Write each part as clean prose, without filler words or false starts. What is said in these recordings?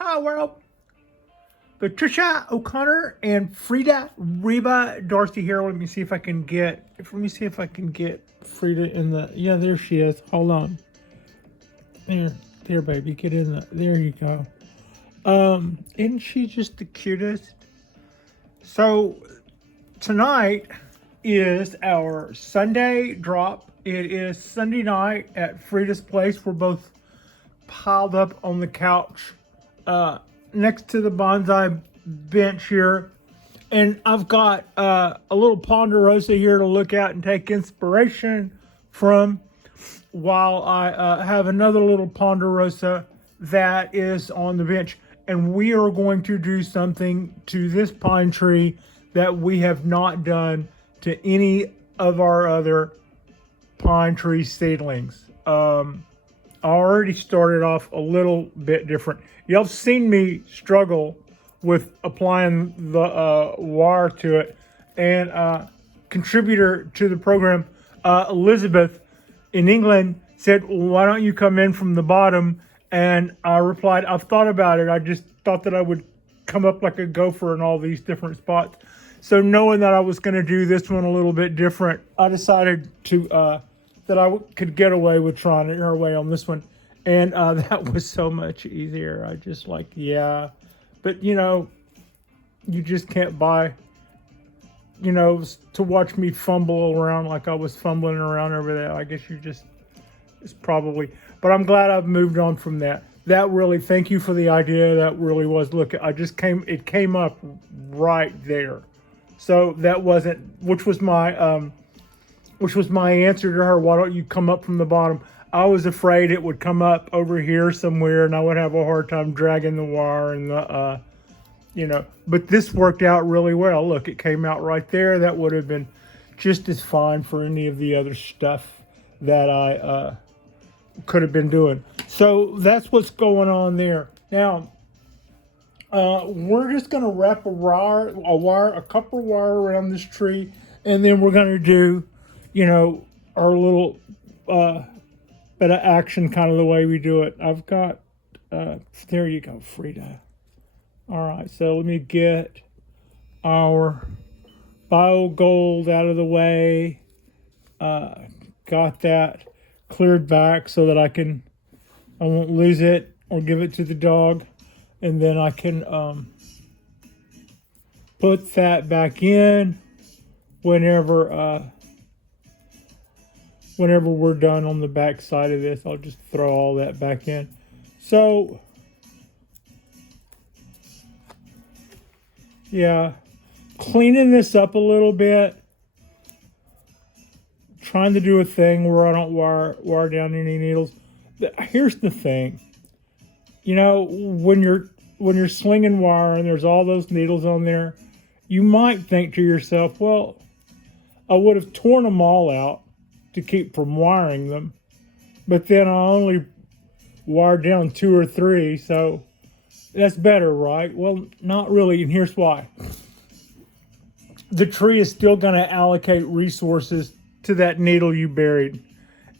Hi world. Patricia O'Connor and Frida Reba Darcy here. Let me see if I can get Frida in the, yeah, there she is. Hold on. There baby, get in the, there you go. Isn't she just the cutest? So tonight is our Sunday drop. It is Sunday night at Frida's place. We're both piled up on the couch next to the bonsai bench here, and I've got a little ponderosa here to look at and take inspiration from, while I have another little ponderosa that is on the bench. And we are going to do something to this pine tree that we have not done to any of our other pine tree seedlings. I already started off a little bit different. Y'all have seen me struggle with applying the wire to it. And contributor to the program, Elizabeth in England, said, why don't you come in from the bottom? And I replied, I've thought about it. I just thought that I would come up like a gopher in all these different spots. So knowing that I was going to do this one a little bit different, I decided to that I could get away with trying her way on this one. And that was so much easier. I just like, yeah. But, you know, you just can't buy, you know, to watch me fumble around like I was fumbling around over there. I guess you just, it's probably, but I'm glad I've moved on from that. That really, thank you for the idea. That really was, look, it came up right there. So that wasn't, which was my answer to her. Why don't you come up from the bottom? I was afraid it would come up over here somewhere and I would have a hard time dragging the wire and the, you know, but this worked out really well. Look, it came out right there. That would have been just as fine for any of the other stuff that I could have been doing. So that's what's going on there. Now, we're just going to wrap a couple wire around this tree, and then we're going to do, you know, our little bit of action, kind of the way we do it. I've got, there you go, Frida. All right, so let me get our bio gold out of the way. Got that cleared back so that I won't lose it or give it to the dog. And then I can put that back in whenever we're done on the back side of this. I'll just throw all that back in. So, yeah, cleaning this up a little bit. Trying to do a thing where I don't wire down any needles. Here's the thing. You know, when you're slinging wire and there's all those needles on there, you might think to yourself, well, I would have torn them all out to keep from wiring them, but then I only wired down 2 or 3, so that's better, right? Well, not really, and here's why. The tree is still going to allocate resources to that needle you buried,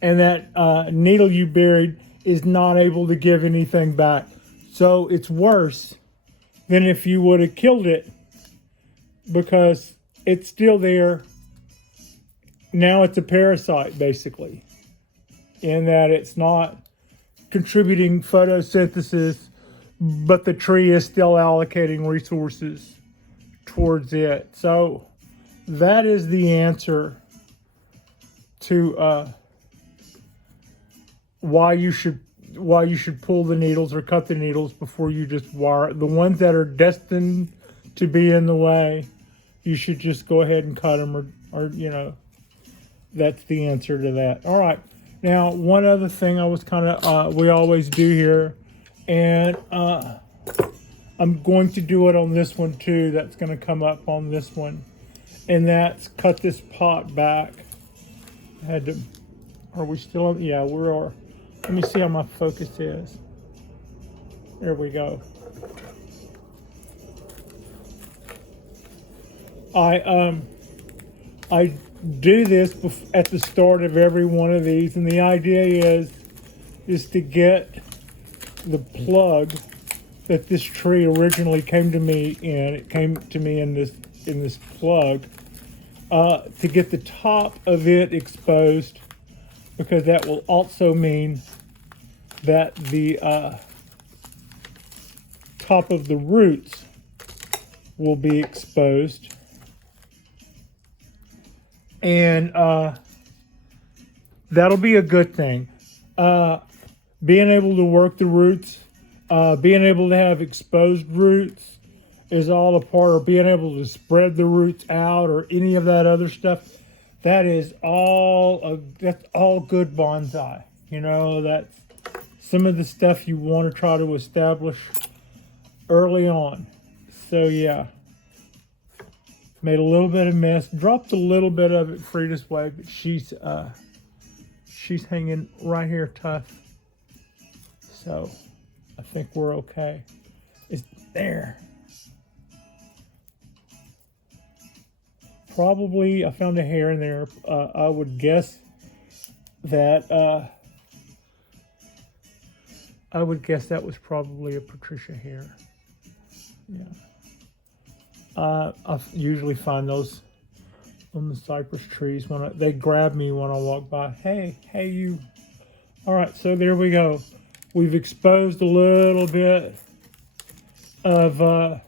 and that needle you buried is not able to give anything back. So it's worse than if you would have killed it, because it's still there. Now it's a parasite, basically, in that it's not contributing photosynthesis, but the tree is still allocating resources towards it. So that is the answer to why you should pull the needles or cut the needles before you just wire. The ones that are destined to be in the way, you should just go ahead and cut them, or you know, that's the answer to that. All right. Now, one other thing I was kind of, we always do here, and I'm going to do it on this one too. That's going to come up on this one, and that's cut this pot back. I had to, are we still on? Yeah, we are. Let me see how my focus is. There we go. I do this at the start of every one of these, and the idea is to get the plug that this tree originally came to me in. It came to me in this plug to get the top of it exposed, because that will also mean that the top of the roots will be exposed. And that'll be a good thing. Being able to work the roots, being able to have exposed roots is all a part of being able to spread the roots out or any of that other stuff. That's all good bonsai. You know, that's some of the stuff you want to try to establish early on. So yeah, made a little bit of mess, dropped a little bit of it Frida's way, but she's hanging right here tough. So I think we're okay. It's there. Probably I found a hair in there. I would guess that that was probably a Patricia hair. Yeah. I usually find those on the cypress trees when they grab me when I walk by. Hey you. All right, so there we go. We've exposed a little bit of our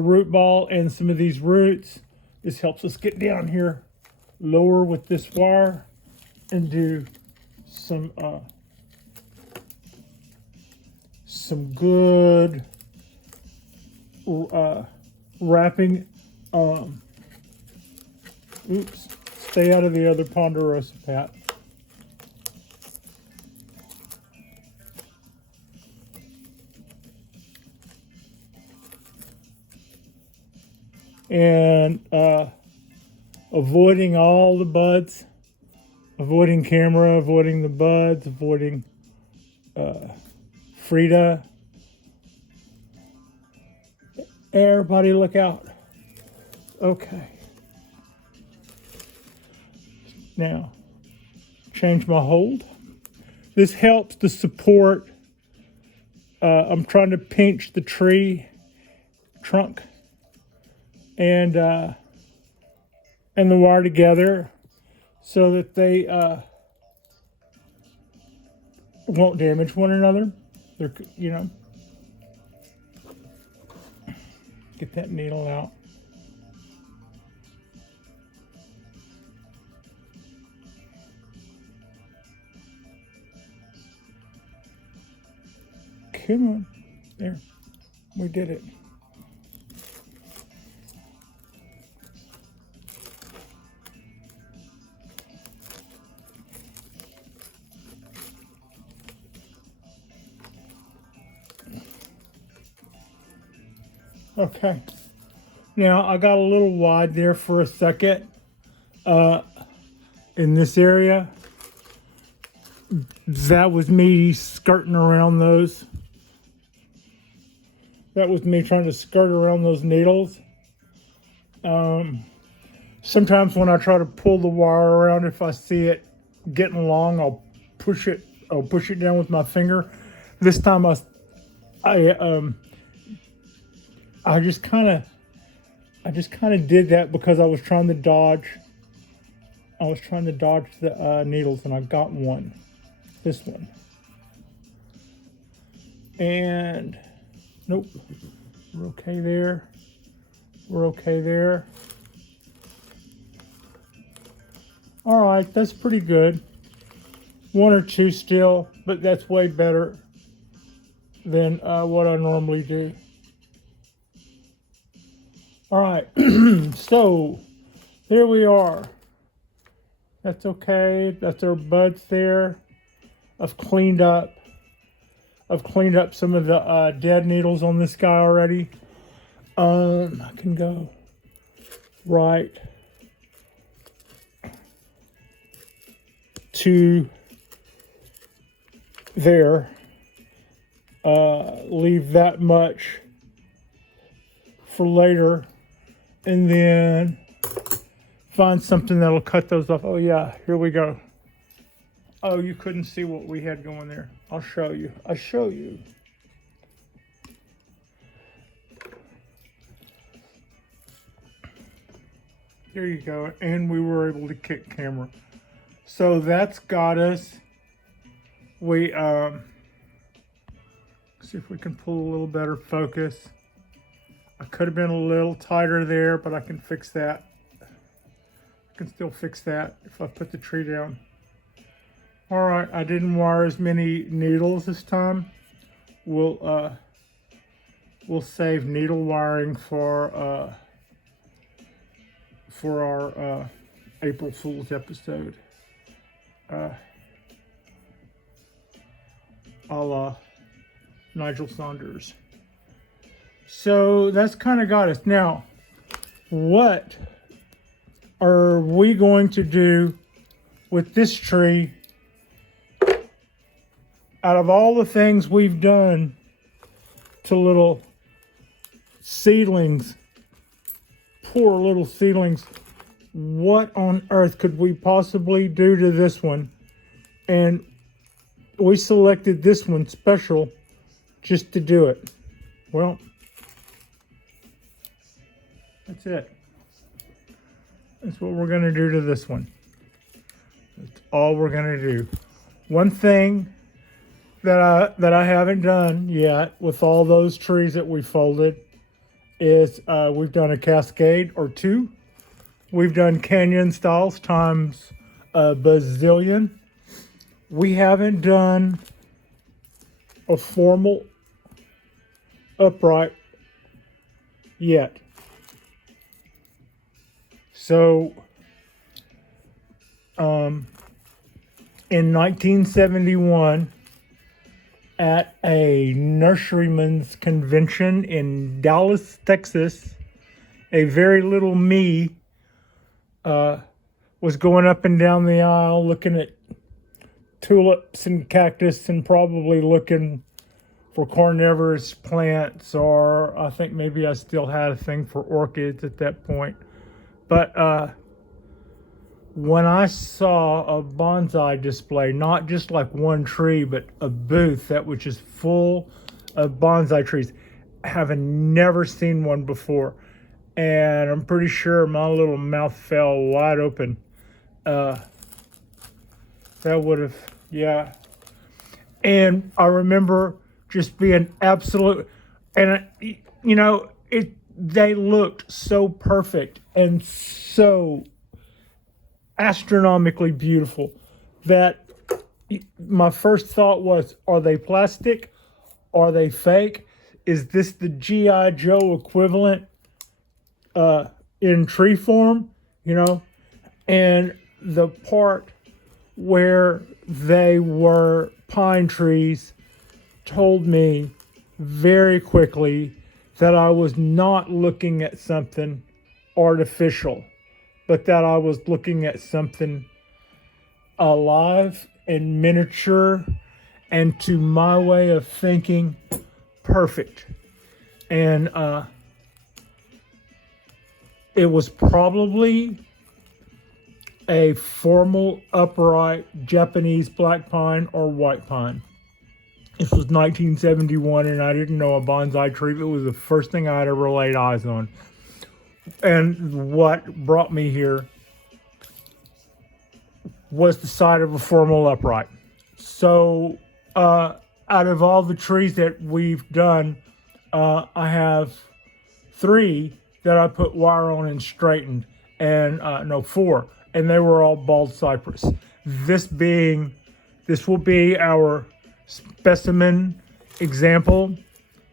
root ball and some of these roots. This helps us get down here lower with this wire and do some good wrapping. Oops, stay out of the other Ponderosa, Pat. And avoiding all the buds, avoiding camera, avoiding the buds, avoiding Frida. Everybody look out. Okay. Now, change my hold. This helps to support. I'm trying to pinch the tree trunk and the wire together so that they won't damage one another. They're, you know, get that needle out. Come on. There. We did it. Okay. Now, I got a little wide there for a second in this area. That was me skirting around those. That was me trying to skirt around those needles. Sometimes when I try to pull the wire around, if I see it getting long, I'll push it down with my finger. This time I just kind of did that because I was trying to dodge the needles, and I got one. This one. And nope. We're okay there. We're okay there. All right, that's pretty good. One or two still, but that's way better than what I normally do. All right, so there we are. That's okay. That's our buds there. I've cleaned up some of the dead needles on this guy already. I can go right to there. Leave that much for later, and then find something that'll cut those off. Oh yeah, here we go. Oh, you couldn't see what we had going there. I'll show you. There you go. And we were able to kick camera. So that's got us. We see if we can pull a little better focus. I could have been a little tighter there, but I can fix that. I can still fix that if I put the tree down. All right, I didn't wire as many needles this time. We'll save needle wiring for our April Fool's episode. A la Nigel Saunders. So that's kind of got us. Now, what are we going to do with this tree? Out of all the things we've done to little seedlings, poor little seedlings, what on earth could we possibly do to this one? And we selected this one special just to do it. Well, that's it. That's what we're going to do to this one. That's all we're going to do. One thing that I haven't done yet with all those trees that we folded is we've done a Cascade or two. We've done canyon styles times a bazillion. We haven't done a formal upright yet. So, in 1971, at a nurseryman's convention in Dallas, Texas, a very little me was going up and down the aisle looking at tulips and cactus and probably looking for carnivorous plants, or I think maybe I still had a thing for orchids at that point. But when I saw a bonsai display, not just like one tree, but a booth that was just full of bonsai trees, having never seen one before. And I'm pretty sure my little mouth fell wide open. That would have, yeah. And I remember just being absolute, and they looked so perfect and so astronomically beautiful that my first thought was, are they plastic? Are they fake? Is this the G.I. Joe equivalent in tree form? And the part where they were pine trees told me very quickly that I was not looking at something artificial, but that I was looking at something alive and miniature, and to my way of thinking, perfect. And it was probably a formal upright Japanese black pine or white pine. This was 1971, and I didn't know a bonsai tree. It was the first thing I had ever laid eyes on. And what brought me here was the sight of a formal upright. So, out of all the trees that we've done, I have 3 that I put wire on and straightened, and 4, and they were all bald cypress. This will be our specimen example.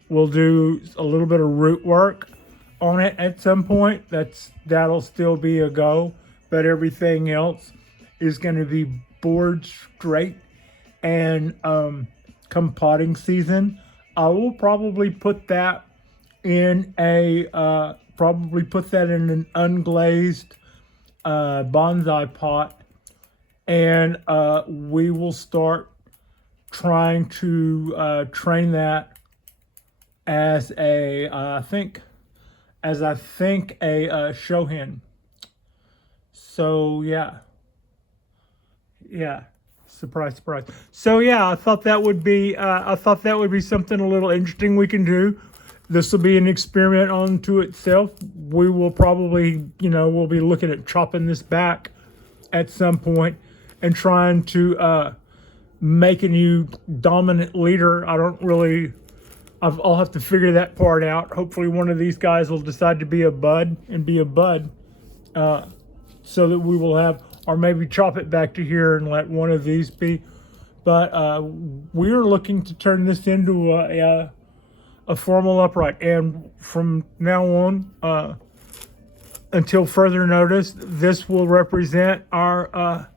We'll do a little bit of root work on it at some point. That'll still be a go, but everything else is going to be board straight. And come potting season, I will probably put that in an unglazed bonsai pot, and we will start trying to train that as I think a show hen. So yeah, surprise. So yeah, I thought that would be something a little interesting we can do. this will be an experiment unto itself. We will probably, we'll be looking at chopping this back at some point and trying to make a new dominant leader. I'll have to figure that part out. Hopefully one of these guys will decide to be a bud so that we will have, or maybe chop it back to here and let one of these be. But we're looking to turn this into a formal upright, and from now on, until further notice, this will represent our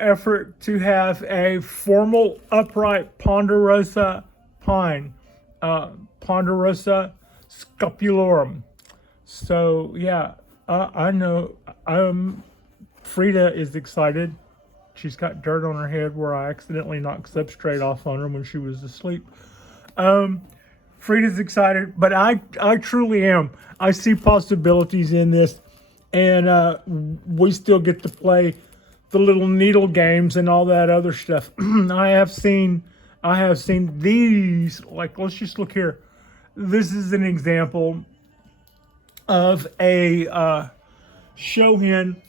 effort to have a formal upright Ponderosa pine, Ponderosa scapularum. So yeah, I know. Frida is excited. She's got dirt on her head where I accidentally knocked substrate off on her when she was asleep. Frida's excited, but I truly am. I see possibilities in this, and we still get to play the little needle games and all that other stuff. I have seen these. Like, let's just look here. This is an example of a show hen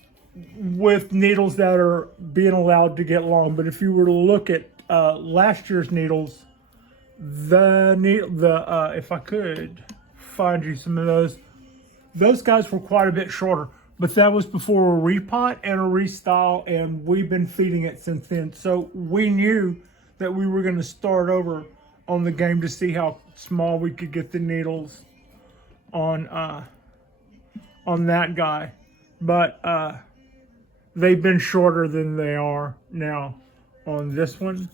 with needles that are being allowed to get long. But if you were to look at last year's needles, if I could find you some of those guys were quite a bit shorter. But that was before a repot and a restyle, and we've been feeding it since then. So we knew that we were going to start over on the game to see how small we could get the needles on that guy. But they've been shorter than they are now on this one.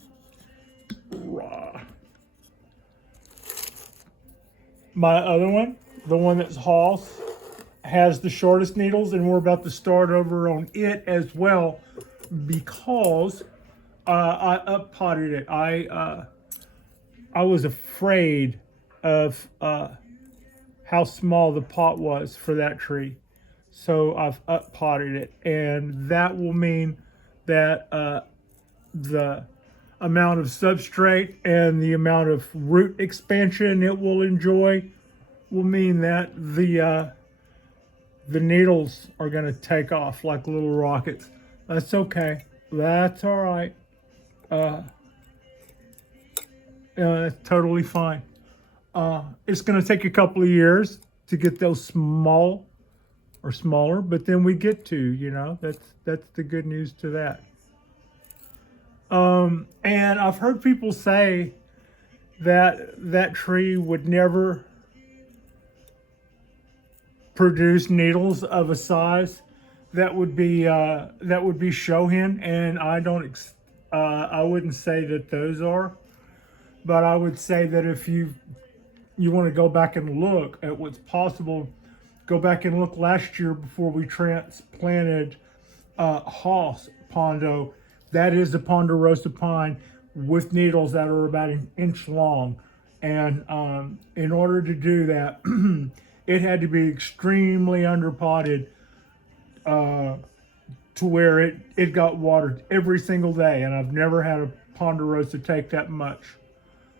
My other one, the one that's Hoss, has the shortest needles, and we're about to start over on it as well because I up-potted it. I was afraid of how small the pot was for that tree. So I've up-potted it, and that will mean that the amount of substrate and the amount of root expansion it will enjoy will mean that the needles are going to take off like little rockets. That's okay. That's all right. That's totally fine. It's going to take a couple of years to get those small or smaller, but then we get to, that's the good news to that. And I've heard people say that tree would never produce needles of a size that would be show hen, and I wouldn't say that those are, but I would say that if you want to go back and look at what's possible, go back and look last year before we transplanted Hoss Pondo. That is the Ponderosa pine with needles that are about an inch long. And in order to do that, it had to be extremely underpotted to where it got watered every single day. And I've never had a Ponderosa take that much.